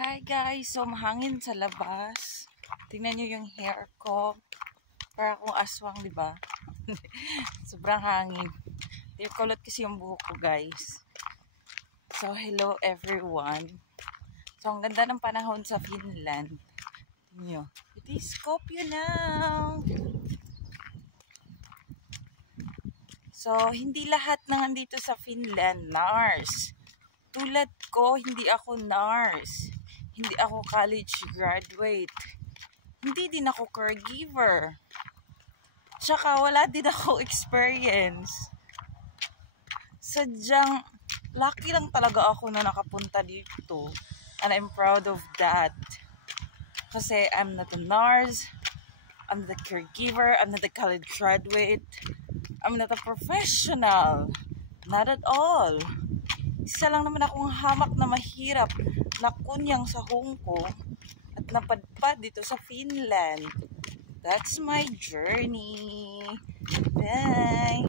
Hi guys! So mahangin sa labas. Tingnan nyo yung hair ko. Para akong aswang, di ba? Sobrang hangin. Kulot kasi yung buhok ko guys. So hello everyone. So ang ganda ng panahon sa Finland. Tingnan nyo. It is Skopje now. So hindi lahat na nandito sa Finland nurse. Tulad ko, hindi ako nurse. Hindi ako college graduate. Hindi din ako caregiver. Tsaka wala din ako experience. Sadyang lucky lang talaga ako na nakapunta dito. And I'm proud of that. Kasi I'm not a nurse. I'm not a caregiver. I'm not a college graduate. I'm not a professional. Not at all. Isa lang naman akong hamak na mahirap na kunyang sa Hong Kong at napadpad dito sa Finland. That's my journey. Bye!